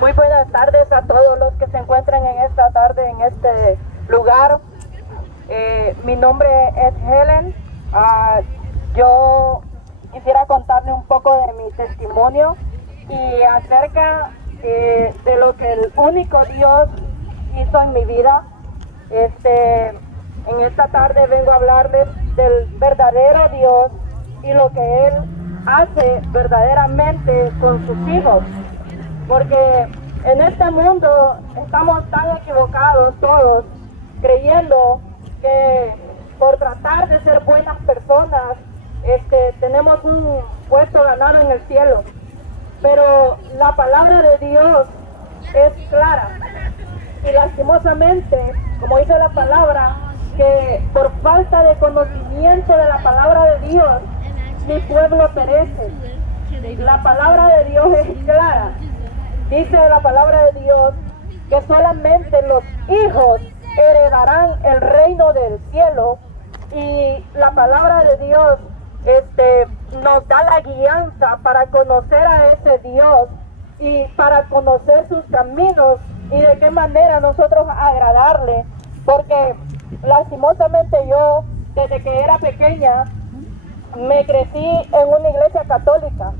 Muy buenas tardes a todos los que se encuentran en esta tarde en este lugar. Mi nombre es Helen. Yo quisiera contarle un poco de mi testimonio y acerca de lo que el único Dios hizo en mi vida. En esta tarde vengo a hablarles del verdadero Dios y lo que Él hace verdaderamente con sus hijos. Porque en este mundo estamos tan equivocados todos, creyendo que por tratar de ser buenas personas, tenemos un puesto ganado en el cielo. Pero la palabra de Dios es clara. Y lastimosamente, como dice la palabra, que por falta de conocimiento de la palabra de Dios, mi pueblo perece. La palabra de Dios es clara. Dice la palabra de Dios que solamente los hijos heredarán el reino del cielo, y la palabra de Dios nos da la guianza para conocer a ese Dios y para conocer sus caminos y de qué manera nosotros agradarle. Porque lastimosamente yo, desde que era pequeña, me crecí en una iglesia católica,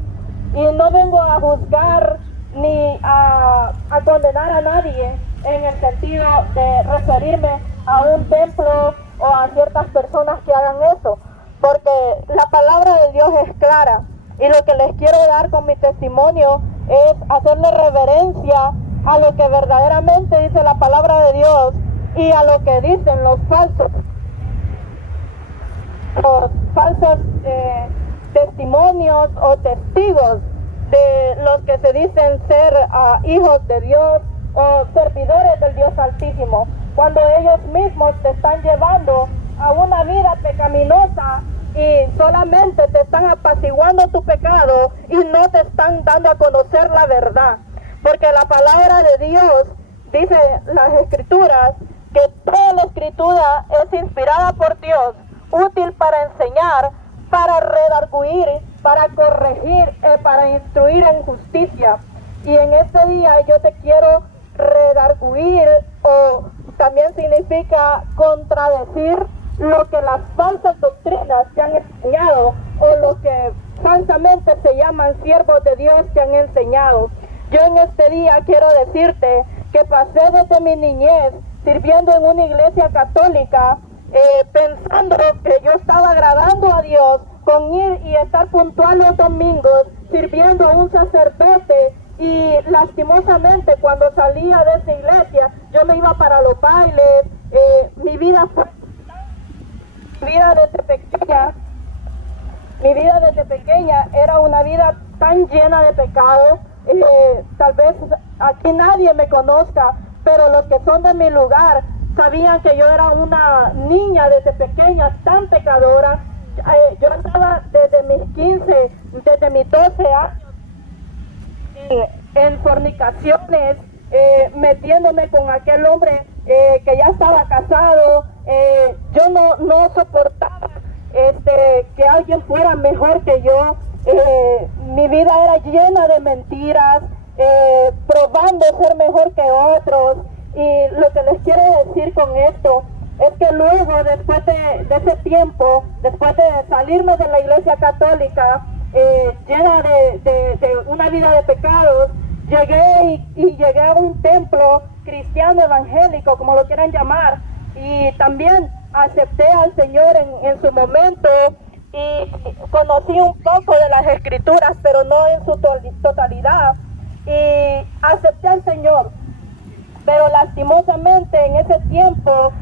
y no vengo a juzgar ni a condenar a nadie en el sentido de referirme a un templo o a ciertas personas que hagan eso, porque la palabra de Dios es clara, y lo que les quiero dar con mi testimonio es hacerle reverencia a lo que verdaderamente dice la palabra de Dios y a lo que dicen los falsos testimonios o testigos de los que se dicen ser hijos de Dios o servidores del Dios Altísimo, cuando ellos mismos te están llevando a una vida pecaminosa y solamente te están apaciguando tu pecado y no te están dando a conocer la verdad. Porque la palabra de Dios dice, las escrituras, que toda la escritura es inspirada por Dios, útil para enseñar, para redarguir, para corregir, para instruir en justicia. Y en este día yo te quiero redarguir, o también significa contradecir lo que las falsas doctrinas te han enseñado, o lo que falsamente se llaman siervos de Dios te han enseñado. Yo en este día quiero decirte que pasé desde mi niñez sirviendo en una iglesia católica, pensando que yo estaba agradando a Dios con ir y estar puntual los domingos sirviendo a un sacerdote, y lastimosamente cuando salía de esa iglesia yo me iba para los bailes. Mi vida desde pequeña era una vida tan llena de pecado. Tal vez aquí nadie me conozca, pero los que son de mi lugar sabían que yo era una niña desde pequeña tan pecadora. Yo estaba desde mis 15, desde mis 12 años en fornicaciones, metiéndome con aquel hombre que ya estaba casado. Yo no soportaba que alguien fuera mejor que yo. Mi vida era llena de mentiras, probando ser mejor que otros. Y lo que les quiero decir con esto es que luego, después de ese tiempo, después de salirme de la iglesia católica, llena de una vida de pecados, llegué a un templo cristiano evangélico, como lo quieran llamar, y también acepté al Señor en su momento, y conocí un poco de las escrituras, pero no en su totalidad, y acepté al Señor. Pero lastimosamente en ese tiempo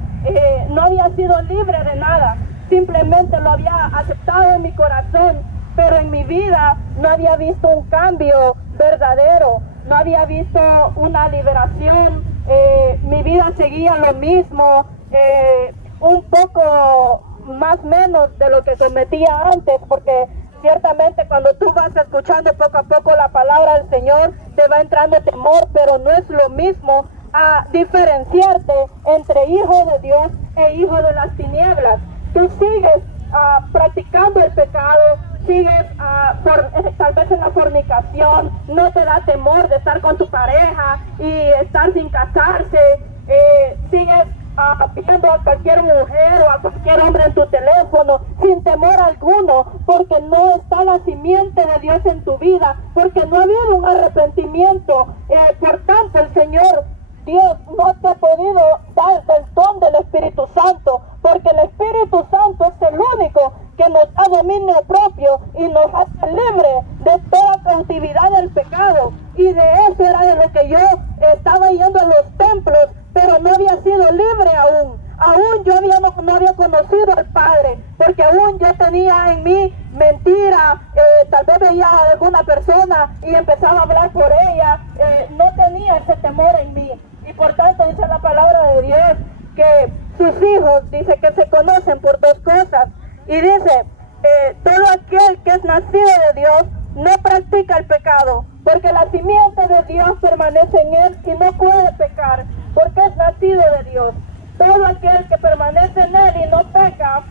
no había sido libre de nada, simplemente lo había aceptado en mi corazón, pero en mi vida no había visto un cambio verdadero, no había visto una liberación. Mi vida seguía lo mismo, un poco más menos de lo que cometía antes, porque ciertamente cuando tú vas escuchando poco a poco la palabra del Señor, te va entrando temor, pero no es lo mismo a diferenciarte entre hijo de Dios e hijo de las tinieblas. Tú sigues practicando el pecado, sigues tal vez en la fornicación, no te da temor de estar con tu pareja y estar sin casarse, sigues viendo a cualquier mujer o a cualquier hombre en tu teléfono sin temor alguno, porque no está la simiente de Dios en tu vida, porque no ha habido un arrepentimiento. Por tanto, el Señor Dios no te ha podido dar del don del Espíritu Santo, porque el Espíritu Santo es el único que nos da dominio propio y nos hace libre de toda cautividad del pecado. Y de eso era de lo que yo estaba yendo a los templos, pero no había sido libre aún. Aún yo no había conocido al Padre, porque aún yo tenía en mí mentira, tal vez veía a alguna persona y empezaba a hablar por ella, no tenía ese temor en mí. Y por tanto dice la palabra de Dios que sus hijos, dice que se conocen por dos cosas. Y dice, todo aquel que es nacido de Dios no practica el pecado, porque la simiente de Dios permanece en él y no puede pecar, porque es nacido de Dios. Todo aquel que permanece en él y no peca,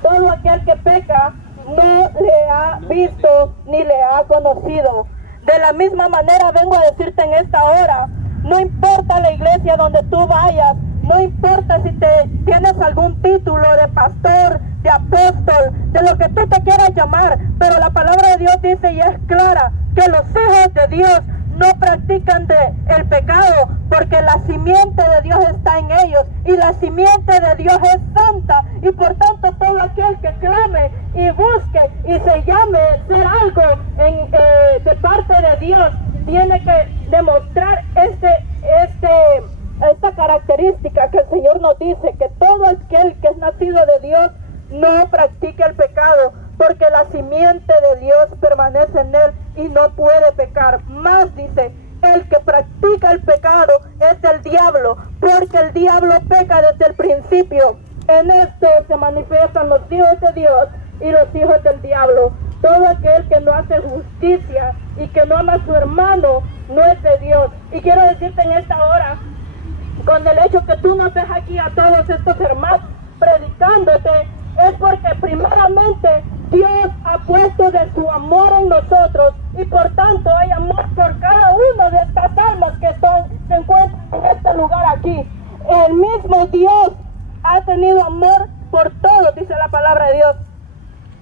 todo aquel que peca no le ha visto ni le ha conocido. De la misma manera vengo a decirte en esta hora, no importa la iglesia donde tú vayas, no importa si tienes algún título de pastor, de apóstol, de lo que tú te quieras llamar, pero la palabra de Dios dice y es clara que los hijos de Dios no practican el pecado, porque la simiente de Dios está en ellos y la simiente de Dios es santa, y por tanto todo aquel que clame y busque y se llame ser algo de parte de Dios tiene que demostrar esta característica que el Señor nos dice, que todo aquel que es nacido de Dios no practica el pecado, porque la simiente de Dios permanece en él y no puede pecar. Más dice, el que practica el pecado es el diablo, porque el diablo peca desde el principio. En esto se manifiestan los hijos de Dios y los hijos del diablo. Todo aquel que no hace justicia y que no ama a su hermano no es de Dios. Y quiero decirte en esta hora, con el hecho que tú nos ves aquí a todos estos hermanos predicándote, es porque primeramente Dios ha puesto de su amor en nosotros y por tanto hay amor por cada una de estas almas que se encuentran en este lugar aquí. El mismo Dios ha tenido amor por todos, dice la palabra de Dios.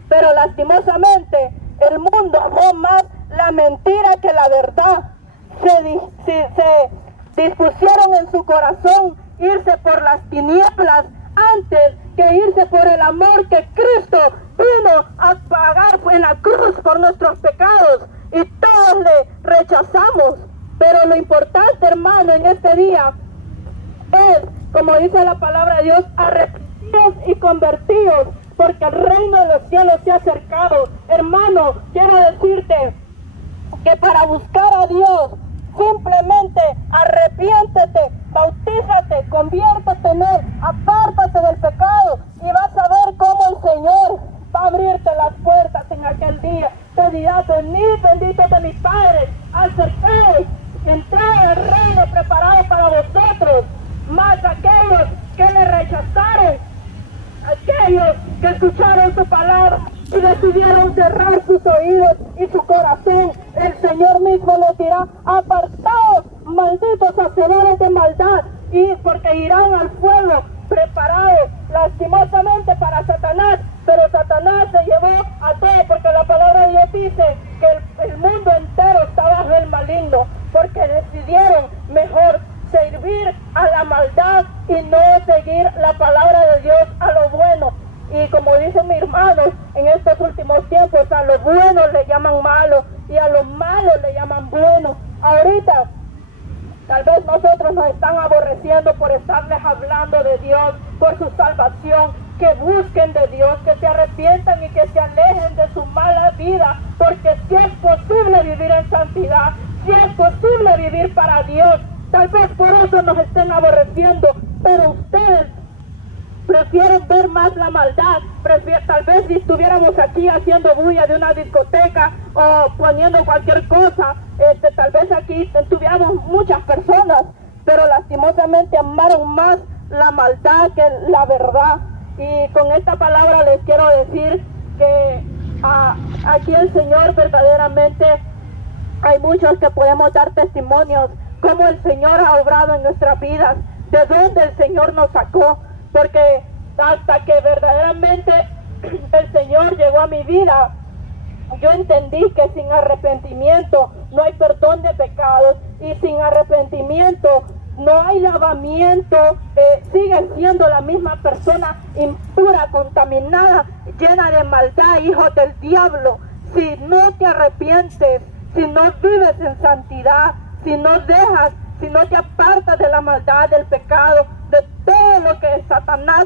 Pero lastimosamente el mundo amó más la mentira que la verdad. Se dispusieron en su corazón irse por las tinieblas antes que irse por el amor que Cristo vino a pagar en la cruz por nuestros pecados, y todos le rechazamos. Pero lo importante, hermano, en este día es, como dice la palabra de Dios, arrepentidos y convertidos, porque el reino de los cielos se ha acercado. Hermano, quiero decirte que para buscar a Dios, simplemente arrepiéntete, bautízate, conviértete en él, apártate del pecado y vas a ver cómo el Señor va a abrirte las puertas en aquel día. Te dirá, venid benditos de mi Padre, acercaos, entrad al reino preparado para vosotros. Mas aquellos que le rechazaron, aquellos que escucharon su palabra y decidieron cerrar sus oídos y su corazón, el Señor mismo les dirá, apartaos, malditos hacedores de maldad, y porque irán al fuego preparado lastimosamente para Satanás. Pero Satanás se llevó a todo, porque la palabra de Dios dice que el mundo entero está bajo el maligno, porque decidieron mejor servir a la maldad y no seguir la palabra de Dios a lo bueno. Y como dicen mis hermanos, en estos últimos tiempos a lo bueno le llaman malo y a lo malo le llaman bueno. Ahorita tal vez nosotros nos están aborreciendo por estarles hablando de Dios, por su salvación, que busquen de Dios, que se arrepientan y que se alejen de su mala vida, porque si es posible vivir en santidad, si es posible vivir para Dios. Tal vez por eso nos estén aborreciendo, pero ustedes prefieren ver más la maldad. Tal vez si estuviéramos aquí haciendo bulla de una discoteca o poniendo cualquier cosa, tal vez aquí tuviéramos muchas personas, pero lastimosamente amaron más la maldad que la verdad. Y con esta palabra les quiero decir que aquí el Señor verdaderamente, hay muchos que podemos dar testimonios cómo el Señor ha obrado en nuestras vidas, de dónde el Señor nos sacó, porque hasta que verdaderamente el Señor llegó a mi vida, yo entendí que sin arrepentimiento no hay perdón de pecados, y sin arrepentimiento no hay lavamiento, sigue siendo la misma persona impura, contaminada, llena de maldad, hijo del diablo. Si no te arrepientes, si no vives en santidad, si no dejas, si no te apartas de la maldad, del pecado, de todo lo que Satanás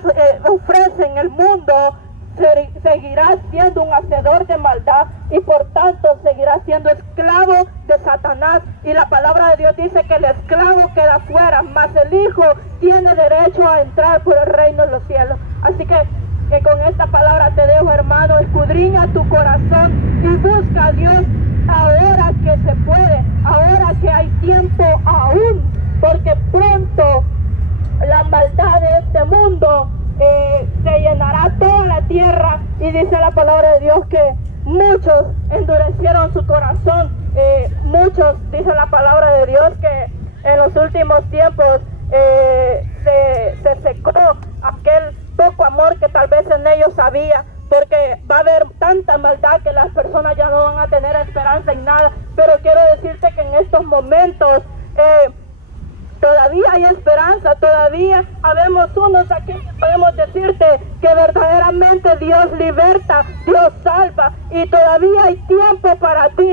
ofrece en el mundo, seguirás siendo un hacedor de maldad y por tanto seguirás siendo esclavo de Satanás. Y la palabra de Dios dice que el esclavo queda fuera, mas el hijo tiene derecho a entrar por el reino de los cielos. Así que con esta palabra te dejo, hermano, escudriña tu corazón y busca a Dios ahora que se puede, ahora que hay tiempo aún, porque pronto la maldad de este mundo se llenará toda la tierra, y dice la palabra de Dios que muchos endurecieron su corazón, muchos, dice la palabra de Dios, que en los últimos tiempos se secó aquel poco amor que tal vez en ellos había, porque va a haber tanta maldad que las personas ya no van a tener esperanza en nada. Pero quiero decirte que en estos momentos todavía hay esperanza, todavía habemos unos aquí que podemos decirte que verdaderamente Dios liberta, Dios salva, y todavía hay tiempo para ti.